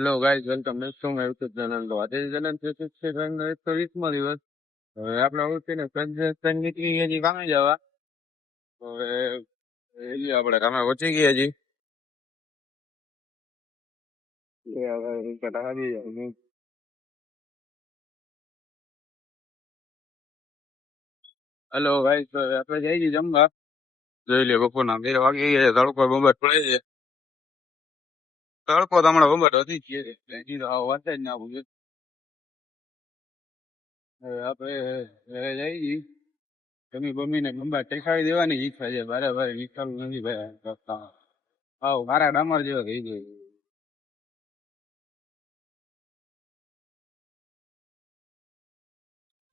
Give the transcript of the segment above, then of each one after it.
Hello guys, welcome back to my YouTube channel. તો આજે channel છે 120મો દિવસ. હવે આપણે ઉઠીને સંજય નીકળી ગયા છીએ કામે જવા. હવે આપણે કામે પહોંચી ગયા છીએ. હેલો ગાઈઝ, આપણે જઈ છીએ જમવા. જોઈ લે બપોરના 2 વાગી ગયા છે. તડકો બમ્બટ પડે છે. તડકો તો હમણાં બમ્બટ વધી જ છે. એની તો વાત જ ના પૂછે. હવે આપણે જઈ છીએ જમી બમીને બંબા ટેકાવી દેવાની ઈચ્છા છે. ભારે ભારે નીકળવું નથી ભાઈ. હાવ મારા ડામર જેવા થઈ જાય.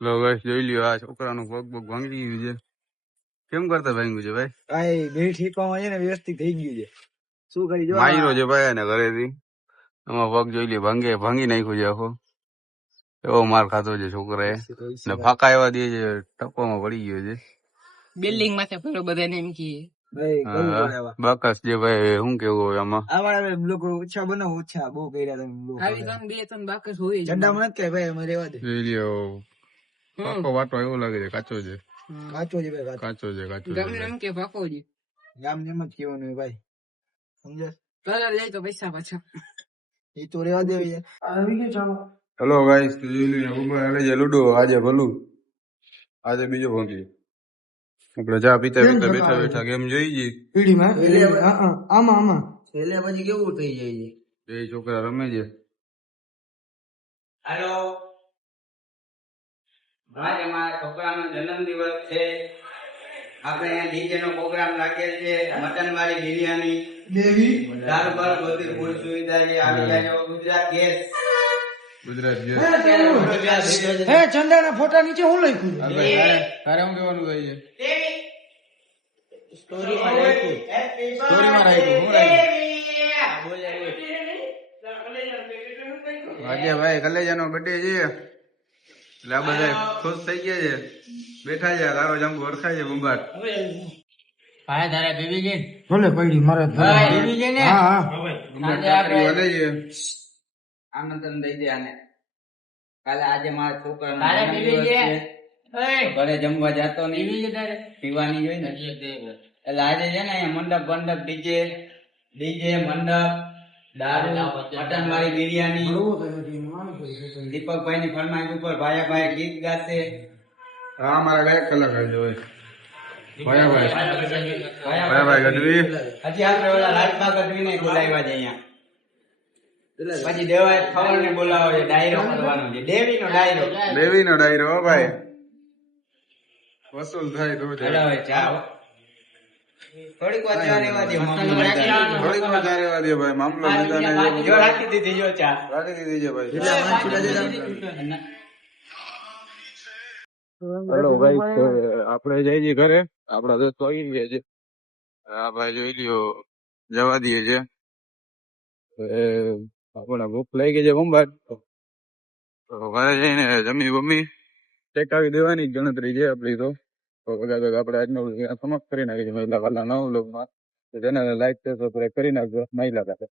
લો ગાઈસ, જોઈ લ્યો આ છોકરાનું પગ પગ ભાંગી ગયું છે. કેમ કરતા ભાંગ્યું છે ભાઈ? ભાઈ બે ઠીકવામાં છે ને વ્યવસ્થિત થઈ ગયું છે. શું કરી જો માયરો છે ભાઈ એને ઘરેથી. આમાં પગ જોઈ લ્યો ભાંગી નાખ્યો છે આખો. એવો માર ખાધો છે છોકરાએ. ને ફાકા એવા દે છે, ટપ્પામાં પડી ગયો છે. બિલ્ડિંગ માંથી પેલો બધાને એમ કીએ બાકસ જે ભાઈ શું કેવું હોય આમાં? આવા લોકો ઓછા બનાવો, ઓછા બહુ કર્યા તમે લોકો. આવી ત્રણ બે ત્રણ બાકસ હોય જ. ચડ્ડામાં નથી કઈ ભાઈ, અમે રેવા દે. જોઈ લ્યો પાકો વાટો એવો લાગે છે. કાચો છે, કાચો છે ભાઈ, કાચો છે, કાચો ગમે છે. એમ કે પાકો જ ગામ ને એમ જ કહેવાનું હોય ભાઈ, સમજે. કલર લઈ તો પૈસા પાછા એ તો રેવા દેવી છે. આવી ગયું ચાલો. હેલો ગાઈસ, તો જોઈ લ્યો ઉભા હાલે છે લુડો. આજે ભલું, આજે બીજો ભાંગી. આપણે ચા પીતા પીતા બેઠા બેઠા ગેમ જોઈ જઈએ. પીડીમાં આમાં છેલ્લે પછી કેવું થઈ જાય છે. બે છોકરા રમે છે. હાલો, આજે મારા છોકરાનો જન્મદિવસ છે. આપણે અહીંયા ડીજે નો પ્રોગ્રામ રાખેલ છે. મટન વાળી બિરયાની, દાળ ભાત બધી ફૂલ સુવિધા છે. આવી જાય ગુજરાત ગેસ. ગુજરાત જે હે ચંદાના ફોટા નીચે હું લખ્યું છે? તારે શું કહેવાનું ભાઈ? સ્ટોરીમાં લખ્યું. સ્ટોરીમાં રાખ્યું, શું રાખ્યું? આજે ભાઈ કલેજાનો બર્થડે છે એટલે આ બધા ખુશ થઈ ગયા છે. બેઠા છે, તારો જંપ ઓળખાય છે બંબાટ. ભાઈ તારે પીવી છે ભલે પડી મારે પીવી છે ને હા બંબાટ કાકરી વધે છે. આમંત્રણ દઈ દે આને. કાલે આજે મારા છોકરાનો તારે પીવી જન્મદિવસ છે છે. ઘરે જમવા જતો નહીં, પીવી છે તારે પીવાની હોય ને એટલે આજે છે ને અહીંયા મંડપ ડીજે મંડપ, દારૂ, મટન વાળી બિરયાની, દીપકભાઈ ની ફરમાઈશ ઉપર ભાઈ ગીત ગાશે. હા, મારા ગાયક કલાકાર છે ભાઈ ભાઈ ગઢવી. હજી આપણે ઓલા રાજભા ગઢવીને બોલાવ્યા છે અહીંયા. પછી દેવાય ખબર ને બોલાવો છે, ડાયરો કરવાનો છે, દેવીનો ડાયરો. દેવીનો ડાયરો હો ભાઈ, વસૂલ થાય તો જ. હેલો ભાઈ, ચા થોડીક વાર ચા રેવા દે. થોડીક વાર ચા રહેવા દે ભાઈ, મામલો બધાને જો રાખી દીધી, જો ચા રાખી દીધી છે ભાઈ. હેલો ભાઈ, આપણે જઈ છીએ ઘરે. આપડા દોસ્તો આવી ગયા છે. આ ભાઈ જોઈ લ્યો જવા દઈએ છે. આપણે ભૂખ લાગી ગઈ છે બંબાટ. તો ઘરે જઈને જમી બમી ટેકાવી દેવાની ગણતરી છે આપડી. તો આપણે આજનો સમાપ્ત કરી નાખીએ મહિલા વાલા નવ લોકમાં. જેને લાઈક છે તો કરી નાખજો મહિલા સાથે.